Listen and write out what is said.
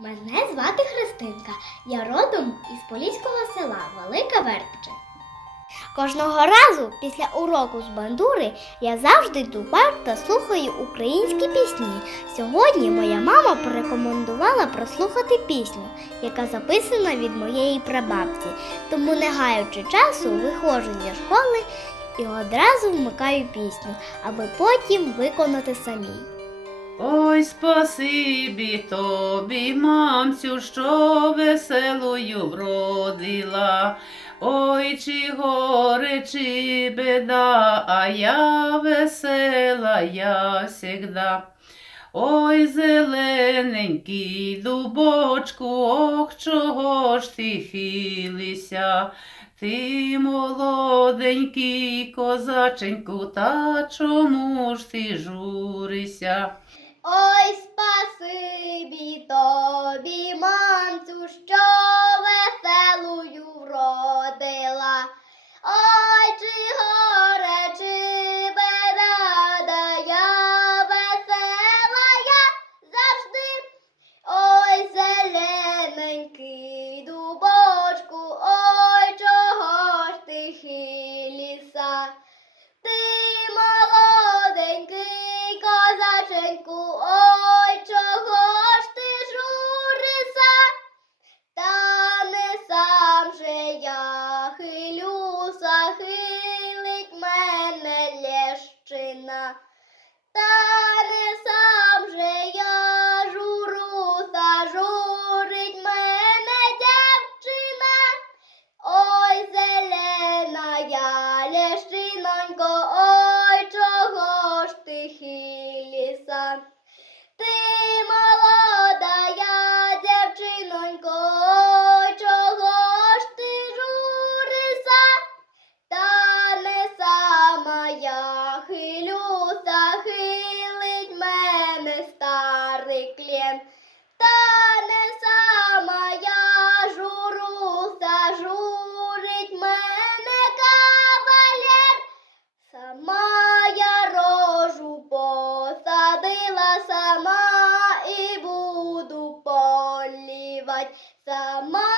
Мене звати Христинка. Я родом із Поліського села Велика Вербче. Кожного разу після уроку з бандури я завжди йду та слухаю українські пісні. Сьогодні моя мама порекомендувала прослухати пісню, яка записана від моєї прабабці. Тому, не гаючи часу, виходжу зі школи і одразу вмикаю пісню, аби потім виконати самій. Ой, спасибі тобі, мамцю, що веселою вродила. Ой, чи горе, чи беда, а я весела, я всегда. Ой, зелененький дубочку, ох, чого ж ти хилися? Ти молоденький козаченьку, та чому ж ти журися? Ой, спасибі тобі, мамцю, що Та the mother.